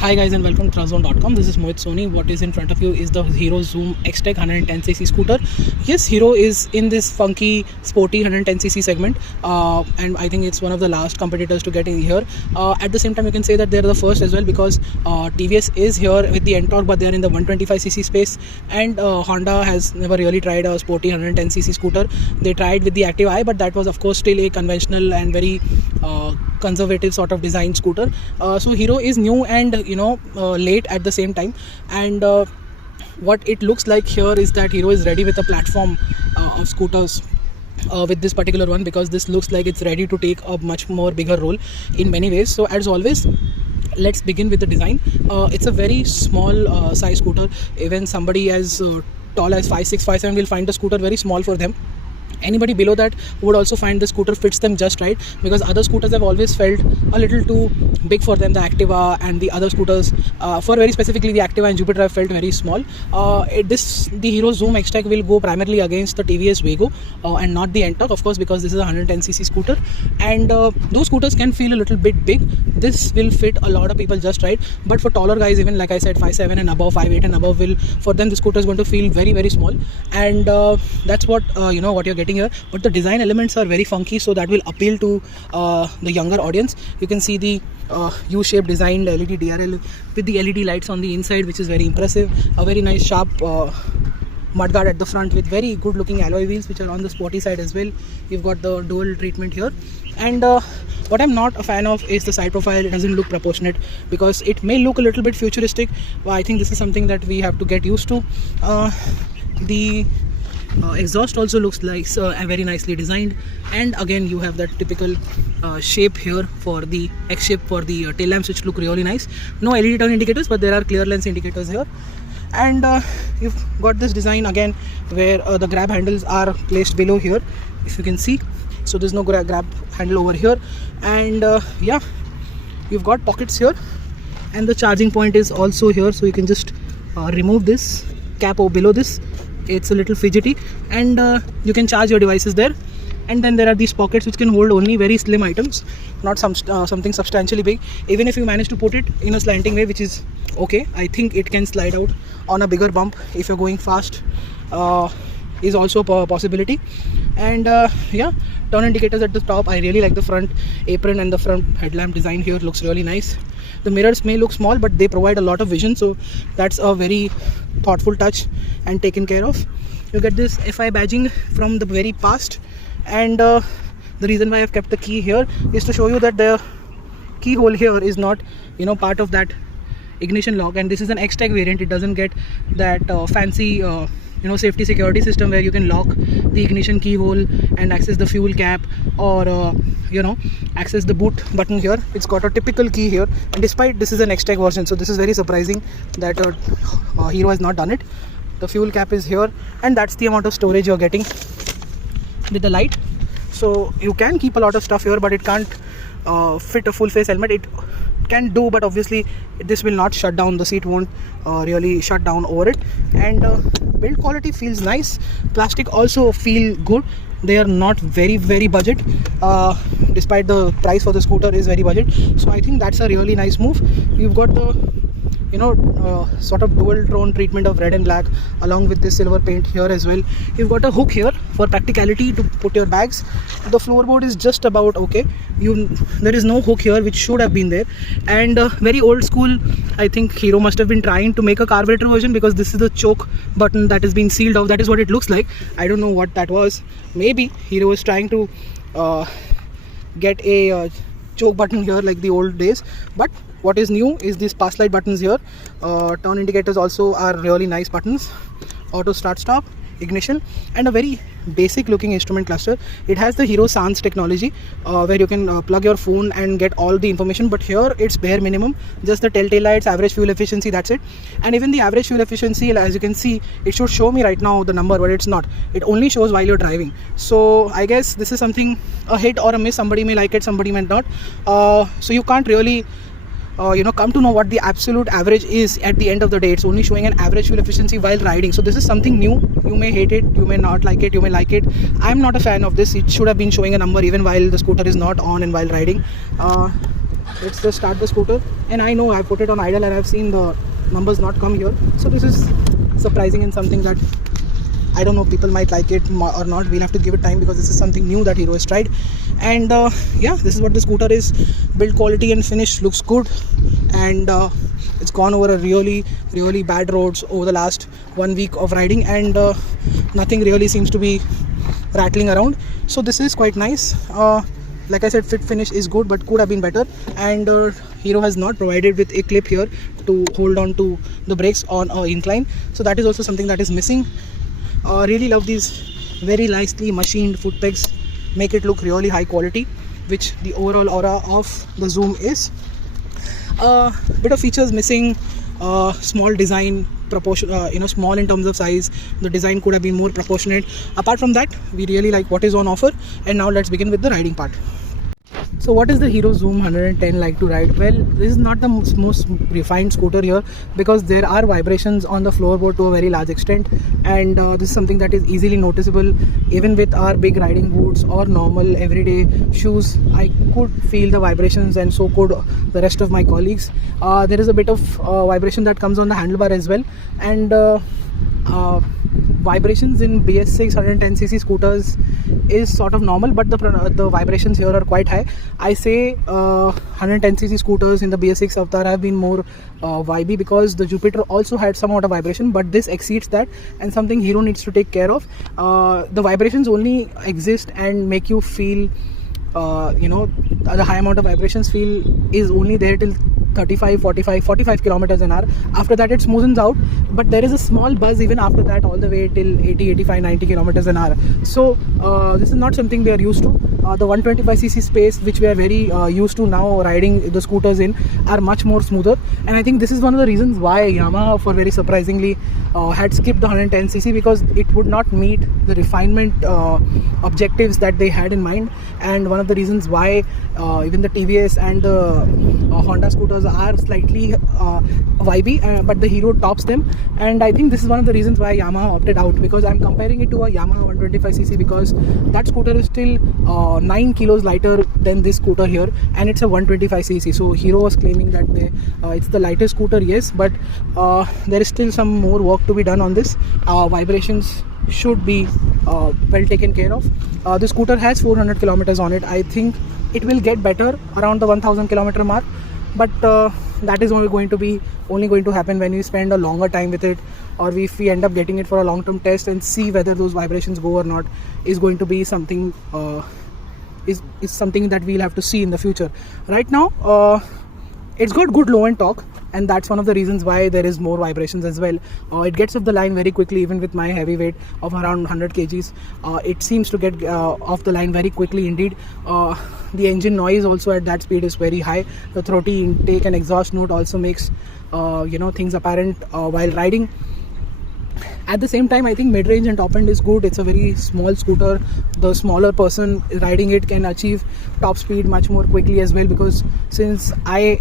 Hi guys and welcome to Xoom.com. This is Mohit Soni. What is in front of you is the Hero Xoom X-Tech 110cc scooter. Yes, Hero is in this funky sporty 110cc segment, and I think it's one of the last competitors to get in here. At the same time, you can say that they're the first as well, because TVS is here with the Ntorq, but they're in the 125cc space, and Honda has never really tried a sporty 110cc scooter. They tried with the Active I, but that was of course still a conventional and very conservative sort of design scooter. So Hero is new and late at the same time, and what it looks like here is that Hero is ready with a platform of scooters with this particular one, because this looks like it's ready to take a much more bigger role in many ways. So as always, let's begin with the design. It's a very small size scooter. Even somebody as tall as 5'6", 5'7" will find the scooter very small for them. Anybody below that would also find the scooter fits them just right, because other scooters have always felt a little too big for them. The Activa and the other scooters, for very specifically the Activa and Jupiter, have felt very small. The Hero Xoom X-Tech will go primarily against the TVS Wego and not the Ntorq, of course, because this is a 110cc scooter, and those scooters can feel a little bit big. This will fit a lot of people just right, but for taller guys, even like I said, 5'7" and above, 5'8" and above, for them the scooter is going to feel very, very small, and that's what what you're getting here. But the design elements are very funky, so that will appeal to the younger audience. You can see the U-shaped designed LED DRL with the LED lights on the inside, which is very impressive. A very nice sharp mudguard at the front with very good looking alloy wheels, which are on the sporty side as well. You've got the dual treatment here, and what I'm not a fan of is the side profile. It doesn't look proportionate, because it may look a little bit futuristic, but I think this is something that we have to get used to. The exhaust also looks like very nicely designed, and again you have that typical shape here for the X shape for the tail lamps, which look really nice. No LED turn indicators, but there are clear lens indicators here, and you've got this design again where the grab handles are placed below here, if you can see. So there's no grab handle over here, and yeah, you've got pockets here, and the charging point is also here, so you can just remove this cap over below this. It's a little fidgety, and you can charge your devices there. And then there are these pockets which can hold only very slim items, not something substantially big. Even if you manage to put it in a slanting way, which is okay, I think it can slide out on a bigger bump if you're going fast, is also a possibility. And yeah, turn indicators at the top. I really like the front apron and the front headlamp design here, looks really nice. The mirrors may look small, but they provide a lot of vision, so that's a very thoughtful touch and taken care of. You get this FI badging from the very past, and the reason why I've kept the key here is to show you that the keyhole here is not part of that ignition lock, and this is an X-Tech variant. It doesn't get that fancy safety security system where you can lock the ignition keyhole and access the fuel cap, or access the boot button here. It's got a typical key here, and despite this is an X-Tech version, so this is very surprising that Hero has not done it. The fuel cap is here, and that's the amount of storage you're getting with the light. So you can keep a lot of stuff here, but it can't fit a full face helmet. It can do, but obviously this will not shut down. The seat won't really shut down over it, and build quality feels nice. Plastic also feel good. They are not very, very budget, despite the price for the scooter is very budget. So I think that's a really nice move. You've got the sort of dual tone treatment of red and black, along with this silver paint here as well. You've got a hook here for practicality to put your bags. The floorboard is just about okay. There is no hook here, which should have been there, and very old school. I think Hero must have been trying to make a carburetor version, because this is the choke button that has been sealed off. That is what it looks like. I don't know what that was. Maybe Hero was trying to get a choke button here like the old days, but what is new is these pass light buttons here. Turn indicators also are really nice buttons. Auto start stop, ignition, and a very basic looking instrument cluster. It has the Hero Sans technology, where you can plug your phone and get all the information, but here it's bare minimum, just the telltale lights, average fuel efficiency, that's it. And even the average fuel efficiency, as you can see, it should show me right now the number, but it's not. It only shows while you're driving. So I guess this is something, a hit or a miss. Somebody may like it, somebody may not. So you can't really come to know what the absolute average is at the end of the day. It's only showing an average fuel efficiency while riding. So this is something new. You may hate it, you may not like it, you may like it. I'm not a fan of this. It should have been showing a number even while the scooter is not on and while riding. let's just start the scooter. And I know I put it on idle and I've seen the numbers not come here, so this is surprising and something that I don't know, people might like it or not. We'll have to give it time because this is something new that Hero has tried. And yeah, this is what the scooter is. Build quality and finish looks good, and it's gone over a really bad roads over the last 1 week of riding, and nothing really seems to be rattling around. So this is quite nice. Like I said, fit finish is good, but could have been better. And Hero has not provided with a clip here to hold on to the brakes on an incline, so that is also something that is missing. Really love these very nicely machined foot pegs, make it look really high quality, which the overall aura of the Xoom is. Bit of features missing, small design proportion, small in terms of size. The design could have been more proportionate. Apart from that, we really like what is on offer. And now let's begin with the riding part. So what is the Hero Xoom 110 like to ride? Well, this is not the most refined scooter here, because there are vibrations on the floorboard to a very large extent, and this is something that is easily noticeable. Even with our big riding boots or normal everyday shoes, I could feel the vibrations, and so could the rest of my colleagues. There is a bit of vibration that comes on the handlebar as well, and vibrations in BS6 110cc scooters is sort of normal, but the vibrations here are quite high. I say 110cc scooters in the BS6 avatar have been more vibey, because the Jupiter also had somewhat of vibration, but this exceeds that, and something Hero needs to take care of. The vibrations only exist and make you feel the high amount of vibrations feel is only there till 35, 45 kilometers an hour. After that it smoothens out, but there is a small buzz even after that, all the way till 80, 85, 90 kilometers an hour. So this is not something we are used to. The 125cc space, which we are very used to now riding the scooters in, are much more smoother, and I think this is one of the reasons why Yamaha, for very surprisingly, had skipped the 110cc, because it would not meet the refinement objectives that they had in mind. And one of the reasons why even the TVS and the Honda scooters are slightly vibey, but the Hero tops them. And I think this is one of the reasons why Yamaha opted out, because I'm comparing it to a Yamaha 125cc, because that scooter is still 9 kilos lighter than this scooter here, and it's a 125cc. So Hero was claiming that it's the lightest scooter, yes, but there is still some more work to be done on this. Vibrations should be well taken care of. The scooter has 400 kilometers on it. I think it will get better around the 1000 kilometer mark, but that is only going to happen when we spend a longer time with it, or if we end up getting it for a long-term test and see whether those vibrations go or not, is going to be something is something that we'll have to see in the future. Right now it's got good low end torque, and that's one of the reasons why there is more vibrations as well. It gets off the line very quickly. Even with my heavy weight of around 100 kgs, it seems to get off the line very quickly indeed. The engine noise also at that speed is very high. The throaty intake and exhaust note also makes things apparent while riding. At the same time, I think mid-range and top end is good. It's a very small scooter. The smaller person riding it can achieve top speed much more quickly as well, because since I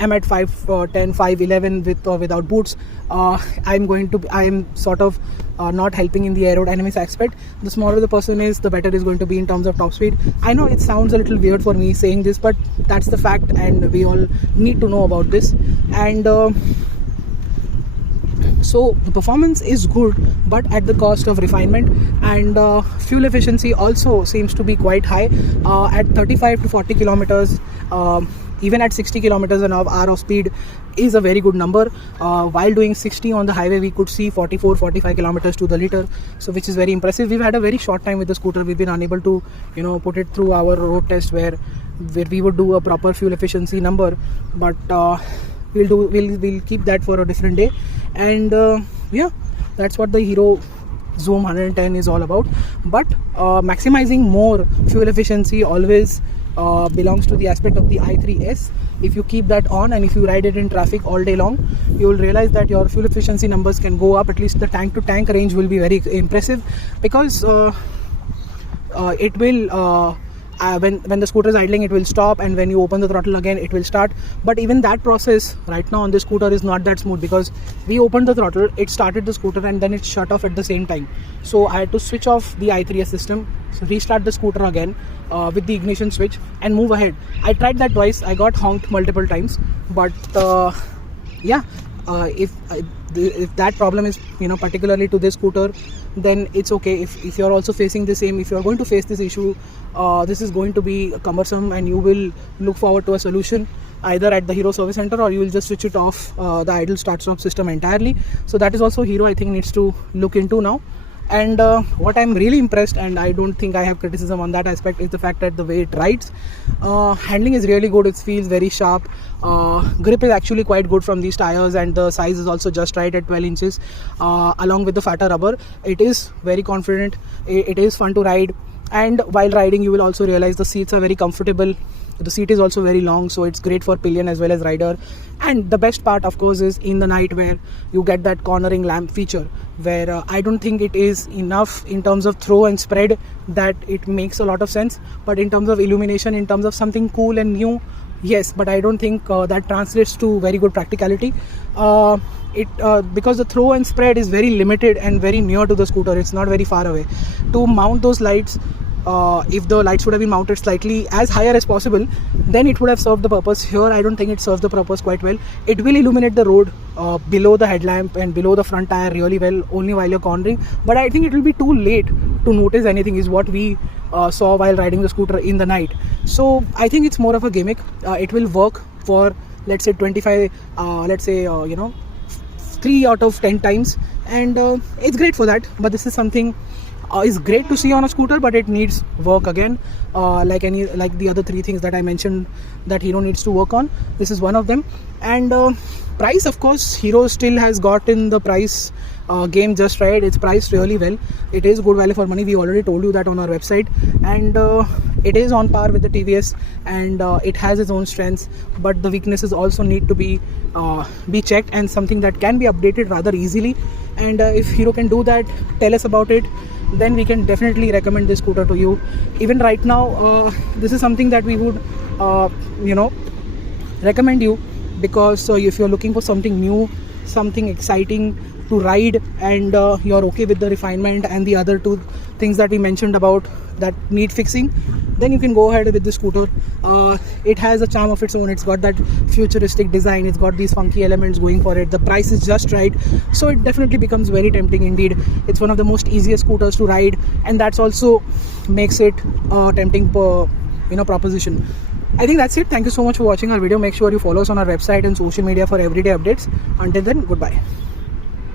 am at 5'10", 5'11" with or without boots, I'm sort of not helping in the aerodynamics aspect. The smaller the person is, the better is going to be in terms of top speed. I know it sounds a little weird for me saying this, but that's the fact, and we all need to know about this. And so the performance is good, but at the cost of refinement. And fuel efficiency also seems to be quite high, at 35 to 40 kilometers. Even at 60 kilometers an hour of speed is a very good number. While doing 60 on the highway, we could see 44-45 kilometers to the liter, so which is very impressive. We've had a very short time with the scooter. We've been unable to put it through our road test where we would do a proper fuel efficiency number, but we'll keep that for a different day. And yeah, that's what the Hero Xoom 110 is all about. But maximizing more fuel efficiency always belongs to the aspect of the i3S. If you keep that on and if you ride it in traffic all day long, you will realize that your fuel efficiency numbers can go up. At least the tank to tank range will be very impressive, because it will when the scooter is idling, it will stop, and when you open the throttle again, it will start. But even that process right now on this scooter is not that smooth, because we opened the throttle, it started the scooter, and then it shut off at the same time. So I had to switch off the i3s system, so restart the scooter again with the ignition switch and move ahead. I tried that twice. I got honked multiple times, but if that problem is particularly to this scooter, then it's okay. If you're also facing the same, if you're going to face this issue, this is going to be cumbersome, and you will look forward to a solution either at the Hero service center, or you will just switch it off the idle start stop system entirely. So that is also Hero, I think, needs to look into now. And what I'm really impressed, and I don't think I have criticism on that aspect, is the fact that the way it rides, handling is really good. It feels very sharp. Grip is actually quite good from these tires, and the size is also just right at 12 inches along with the fatter rubber. It is very confident. It is fun to ride, and while riding you will also realize the seats are very comfortable. The seat is also very long, so it's great for pillion as well as rider. And the best part, of course, is in the night, where you get that cornering lamp feature, where I don't think it is enough in terms of throw and spread that it makes a lot of sense, but in terms of illumination, in terms of something cool and new, yes, but I don't think that translates to very good practicality. Because the throw and spread is very limited and very near to the scooter, it's not very far away. To mount those lights, if the lights would have been mounted slightly as higher as possible, then it would have served the purpose. Here I don't think it serves the purpose quite well. It will illuminate the road below the headlamp and below the front tire really well, only while you're cornering, but I think it will be too late to notice anything, is what we saw while riding the scooter in the night. So I think it's more of a gimmick. It will work for, let's say, 25 3 out of 10 times, and it's great for that. But this is something is great to see on a scooter, but it needs work again, like the other 3 things that I mentioned that Hero needs to work on. This is one of them. And price, of course, Hero still has gotten the price game just right. It's priced really well. It is good value for money. We already told you that on our website, and it is on par with the TVS, and it has its own strengths, but the weaknesses also need to be checked, and something that can be updated rather easily. And if Hero can do that, tell us about it, then we can definitely recommend this scooter to you. Even right now, this is something that we would recommend you, because if you're looking for something new, something exciting to ride, and you're okay with the refinement and the other 2 things that we mentioned about that need fixing, then you can go ahead with the scooter. It has a charm of its own. It's got that futuristic design, it's got these funky elements going for it, the price is just right, so it definitely becomes very tempting indeed. It's one of the most easiest scooters to ride, and that's also makes it a tempting proposition. I think that's it. Thank you so much for watching our video. Make sure you follow us on our website and social media for everyday updates. Until then, goodbye.